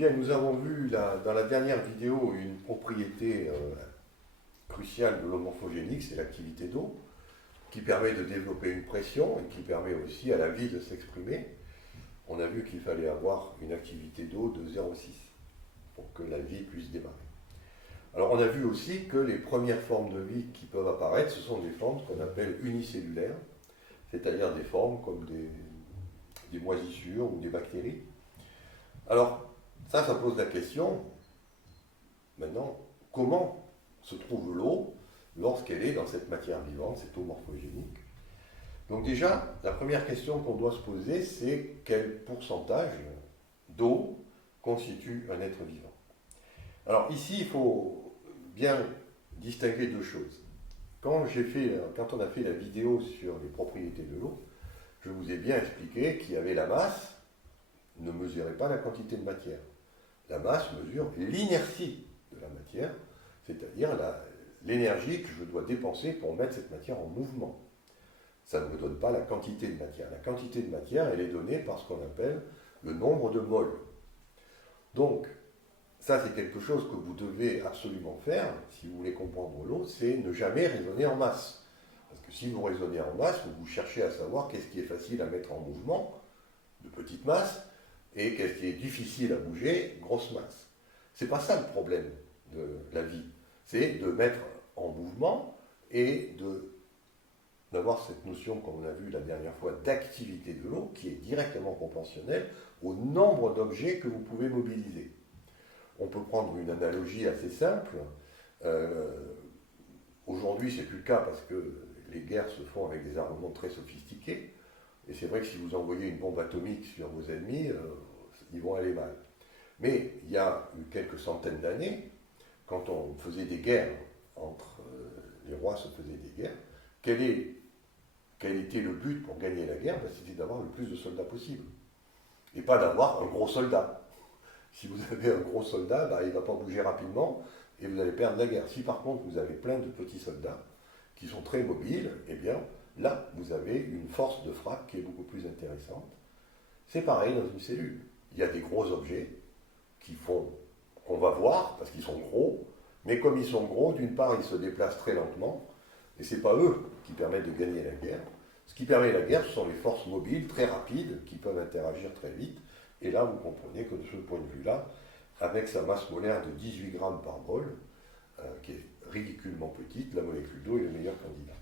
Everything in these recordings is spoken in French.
Bien, nous avons vu dans la dernière vidéo une propriété cruciale de l'eau morphogénique, c'est l'activité d'eau, qui permet de développer une pression et qui permet aussi à la vie de s'exprimer. On a vu qu'il fallait avoir une activité d'eau de 0,6 pour que la vie puisse démarrer. Alors on a vu aussi que les premières formes de vie qui peuvent apparaître, ce sont des formes qu'on appelle unicellulaires, c'est-à-dire des formes comme des moisissures ou des bactéries. Alors ça pose la question, maintenant, comment se trouve l'eau lorsqu'elle est dans cette matière vivante, cette eau morphogénique? Donc déjà, la première question qu'on doit se poser, c'est quel pourcentage d'eau constitue un être vivant? Alors ici, il faut bien distinguer deux choses. Quand on a fait la vidéo sur les propriétés de l'eau, je vous ai bien expliqué qu'il y avait la masse, ne mesurait pas la quantité de matière. La masse mesure l'inertie de la matière, c'est-à-dire l'énergie que je dois dépenser pour mettre cette matière en mouvement. Ça ne me donne pas la quantité de matière. La quantité de matière, elle est donnée par ce qu'on appelle le nombre de moles. Donc, ça c'est quelque chose que vous devez absolument faire, si vous voulez comprendre l'eau, c'est ne jamais raisonner en masse. Parce que si vous raisonnez en masse, vous cherchez à savoir qu'est-ce qui est facile à mettre en mouvement, de petites masses, et qu'est-ce qui est difficile à bouger, grosse masse. C'est pas ça le problème de la vie. C'est de mettre en mouvement et d'avoir cette notion, comme on a vu la dernière fois, d'activité de l'eau, qui est directement proportionnelle au nombre d'objets que vous pouvez mobiliser. On peut prendre une analogie assez simple. Aujourd'hui, c'est plus le cas parce que les guerres se font avec des armements très sophistiqués. Et c'est vrai que si vous envoyez une bombe atomique sur vos ennemis, ils vont aller mal. Mais il y a eu quelques centaines d'années, quand on faisait des guerres entre les rois se faisaient des guerres, quel était le but pour gagner la guerre? C'était d'avoir le plus de soldats possible. Et pas d'avoir un gros soldat. Si vous avez un gros soldat, il ne va pas bouger rapidement et vous allez perdre la guerre. Si par contre vous avez plein de petits soldats qui sont très mobiles, eh bien là vous avez une force de frappe qui est beaucoup plus intéressante. C'est pareil dans une cellule. Il y a des gros objets qu'on va voir parce qu'ils sont gros, mais comme ils sont gros, d'une part ils se déplacent très lentement, et ce n'est pas eux qui permettent de gagner la guerre. Ce qui permet la guerre, ce sont les forces mobiles très rapides qui peuvent interagir très vite. Et là, vous comprenez que de ce point de vue-là, avec sa masse molaire de 18 grammes par mol, qui est ridiculement petite, la molécule d'eau est le meilleur candidat.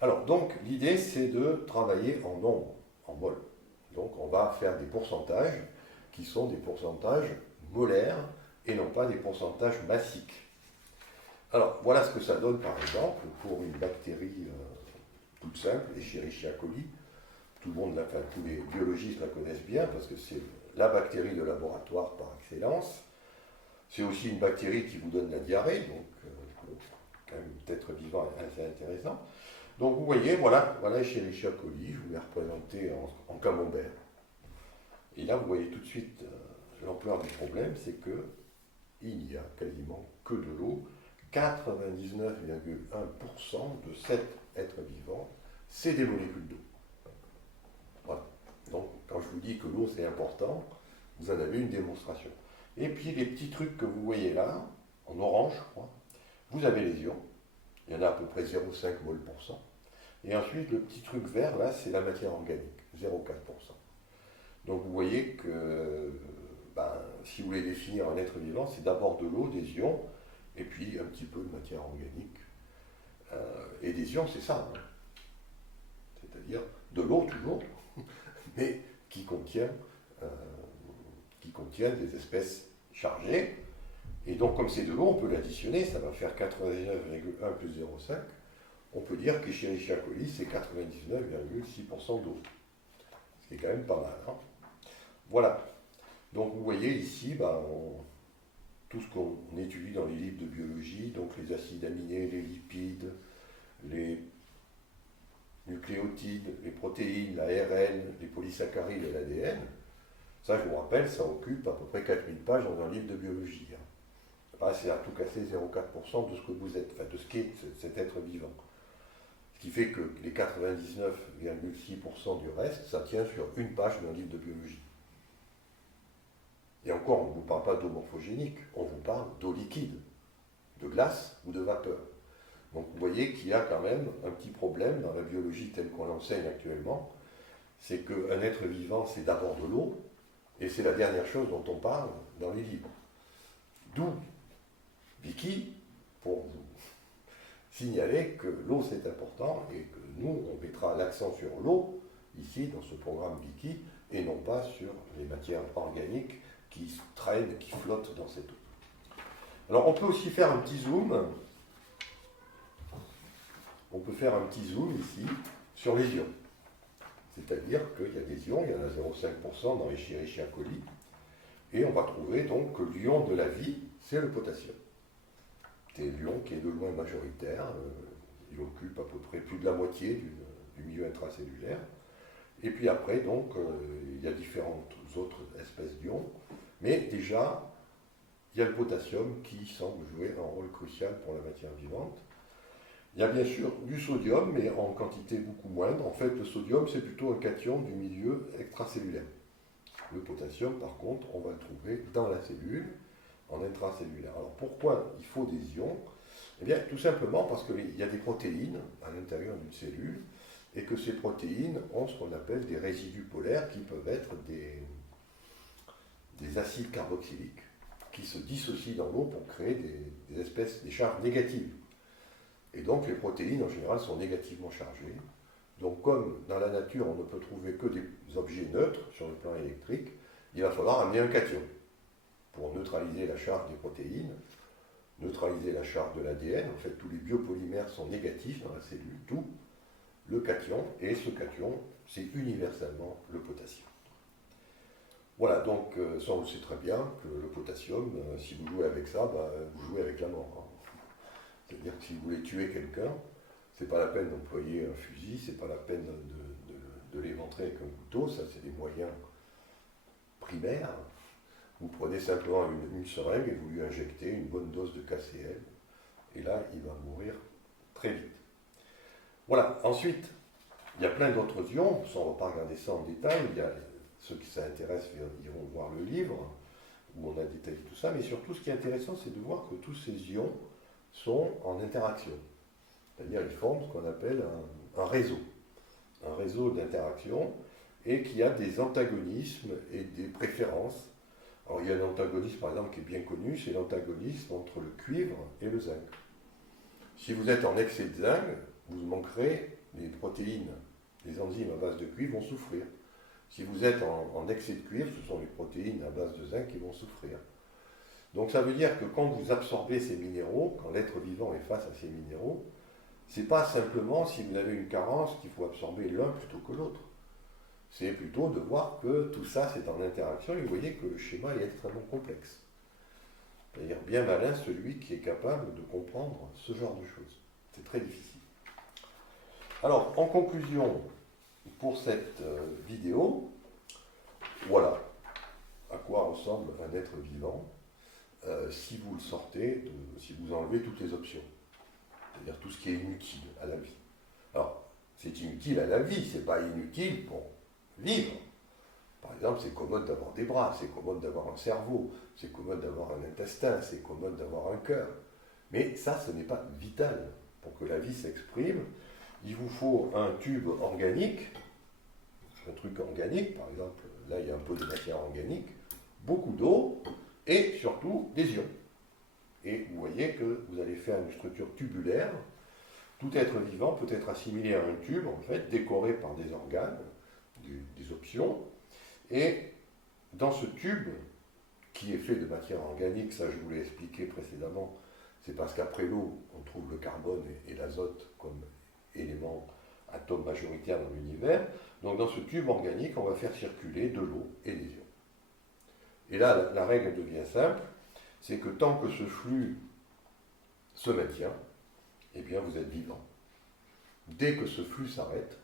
Alors, donc, l'idée, c'est de travailler en nombre, en mol. Donc, on va faire des pourcentages qui sont des pourcentages molaires et non pas des pourcentages massiques. Alors, voilà ce que ça donne, par exemple, pour une bactérie toute simple, Escherichia coli. Tout le monde, tous les biologistes la connaissent bien parce que c'est la bactérie de laboratoire par excellence. C'est aussi une bactérie qui vous donne la diarrhée, donc quand même peut-être vivant assez intéressant. Donc vous voyez, voilà Escherichia coli, je vous l'ai représenté en camembert. Et là, vous voyez tout de suite l'ampleur du problème, c'est qu'il n'y a quasiment que de l'eau. 99,1% de cet être vivant, c'est des molécules d'eau. Voilà. Donc, quand je vous dis que l'eau c'est important, vous en avez une démonstration. Et puis, les petits trucs que vous voyez là, en orange, je crois, vous avez les ions. Il y en a à peu près 0,5 mol pour cent. Et ensuite, le petit truc vert là, c'est la matière organique, 0,4%. Donc, vous voyez que si vous voulez définir un être vivant, c'est d'abord de l'eau, des ions, et puis un petit peu de matière organique. Et des ions, c'est ça. Hein. C'est-à-dire de l'eau toujours, mais qui contiennent des espèces chargées. Et donc, comme c'est de l'eau, on peut l'additionner, ça va faire 99,1 plus 0,5. On peut dire qu'Escherichia coli, c'est 99,6% d'eau. Ce qui est quand même pas mal. Hein. Voilà. Donc, vous voyez ici, tout ce qu'on étudie dans les livres de biologie, donc les acides aminés, les lipides, les nucléotides, les protéines, l'ARN, les polysaccharides et l'ADN, ça je vous rappelle, ça occupe à peu près 4000 pages dans un livre de biologie. Hein. Là, c'est à tout casser 0,4% de ce que vous êtes, enfin de ce qu'est cet être vivant. Ce qui fait que les 99,6% du reste, ça tient sur une page d'un livre de biologie. Et encore, on ne vous parle pas d'eau morphogénique, on vous parle d'eau liquide, de glace ou de vapeur. Donc vous voyez qu'il y a quand même un petit problème dans la biologie telle qu'on l'enseigne actuellement, c'est qu'un être vivant, c'est d'abord de l'eau, et c'est la dernière chose dont on parle dans les livres. D'où Vicky, pour vous signaler que l'eau c'est important, et que nous, on mettra l'accent sur l'eau, ici, dans ce programme Vicky, et non pas sur les matières organiques qui traînent, qui flottent dans cette eau. Alors on peut aussi faire un petit zoom. On peut faire un petit zoom ici sur les ions. C'est-à-dire qu'il y a des ions, il y en a 0,5% dans Escherichia coli, et on va trouver donc que l'ion de la vie, c'est le potassium. C'est l'ion qui est de loin majoritaire, il occupe à peu près plus de la moitié du milieu intracellulaire. Et puis après, donc, il y a différentes autres espèces d'ions, mais déjà, il y a le potassium qui semble jouer un rôle crucial pour la matière vivante. Il y a bien sûr du sodium, mais en quantité beaucoup moindre. En fait, le sodium, c'est plutôt un cation du milieu extracellulaire. Le potassium, par contre, on va le trouver dans la cellule, en intracellulaire. Alors pourquoi il faut des ions? Eh bien, tout simplement parce qu'il y a des protéines à l'intérieur d'une cellule, et que ces protéines ont ce qu'on appelle des résidus polaires, qui peuvent être des acides carboxyliques, qui se dissocient dans l'eau pour créer des espèces, des charges négatives. Et donc les protéines en général sont négativement chargées. Donc comme dans la nature on ne peut trouver que des objets neutres sur le plan électrique, il va falloir amener un cation pour neutraliser la charge des protéines, neutraliser la charge de l'ADN. En fait, tous les biopolymères sont négatifs dans la cellule, tout le cation, et ce cation, c'est universellement le potassium. Voilà, donc ça on le sait très bien que le potassium, si vous jouez avec ça, vous jouez avec la mort. Hein. C'est-à-dire que si vous voulez tuer quelqu'un, c'est pas la peine d'employer un fusil, c'est pas la peine de l'éventrer avec un couteau, ça c'est des moyens primaires. Vous prenez simplement une seringue et vous lui injectez une bonne dose de KCl, et là il va mourir très vite. Voilà, ensuite, il y a plein d'autres ions, on ne va pas regarder ça en détail, il y a ceux qui s'intéressent iront voir le livre, où on a détaillé tout ça, mais surtout ce qui est intéressant, c'est de voir que tous ces ions sont en interaction. C'est-à-dire ils forment ce qu'on appelle un réseau d'interaction, et qui a des antagonismes et des préférences. Alors il y a un antagonisme par exemple qui est bien connu, c'est l'antagonisme entre le cuivre et le zinc. Si vous êtes en excès de zinc, vous manquerez les protéines, les enzymes à base de cuivre vont souffrir. Si vous êtes en excès de cuivre, ce sont les protéines à base de zinc qui vont souffrir. Donc ça veut dire que quand vous absorbez ces minéraux, quand l'être vivant est face à ces minéraux, ce n'est pas simplement si vous avez une carence qu'il faut absorber l'un plutôt que l'autre. C'est plutôt de voir que tout ça c'est en interaction, et vous voyez que le schéma est extrêmement complexe. C'est-à-dire bien malin celui qui est capable de comprendre ce genre de choses. C'est très difficile. Alors, en conclusion, pour cette vidéo, voilà à quoi ressemble un être vivant si vous le sortez, si vous enlevez toutes les options. C'est-à-dire tout ce qui est inutile à la vie. Alors, c'est inutile à la vie, c'est pas inutile pour vivre. Par exemple, c'est commode d'avoir des bras, c'est commode d'avoir un cerveau, c'est commode d'avoir un intestin, c'est commode d'avoir un cœur. Mais ça, ce n'est pas vital. Pour que la vie s'exprime, il vous faut un tube organique, un truc organique, par exemple, là il y a un peu de matière organique, beaucoup d'eau, et surtout des ions. Et vous voyez que vous allez faire une structure tubulaire. Tout être vivant peut être assimilé à un tube, en fait, décoré par des organes, des options. Et dans ce tube, qui est fait de matière organique, ça je vous l'ai expliqué précédemment, c'est parce qu'après l'eau, on trouve le carbone et l'azote comme éléments, atomes majoritaires dans l'univers. Donc dans ce tube organique, on va faire circuler de l'eau et des ions. Et là, la règle devient simple, c'est que tant que ce flux se maintient, eh bien vous êtes vivant. Dès que ce flux s'arrête,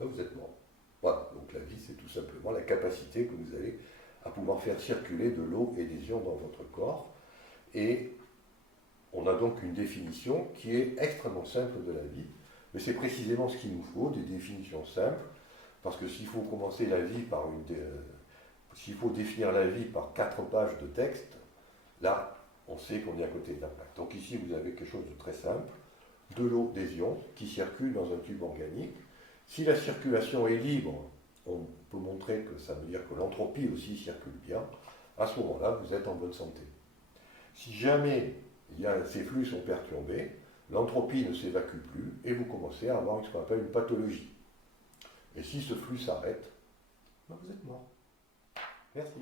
vous êtes mort. Voilà, donc la vie c'est tout simplement la capacité que vous avez à pouvoir faire circuler de l'eau et des ions dans votre corps. Et on a donc une définition qui est extrêmement simple de la vie, mais c'est précisément ce qu'il nous faut, des définitions simples, parce que s'il faut commencer la vie par s'il faut définir la vie par 4 pages de texte, là, on sait qu'on est à côté de la plaque. Donc ici, vous avez quelque chose de très simple, de l'eau, des ions, qui circulent dans un tube organique. Si la circulation est libre, on peut montrer que ça veut dire que l'entropie aussi circule bien. À ce moment-là, vous êtes en bonne santé. Si jamais ces flux sont perturbés, l'entropie ne s'évacue plus et vous commencez à avoir ce qu'on appelle une pathologie. Et si ce flux s'arrête, ben vous êtes mort. Merci.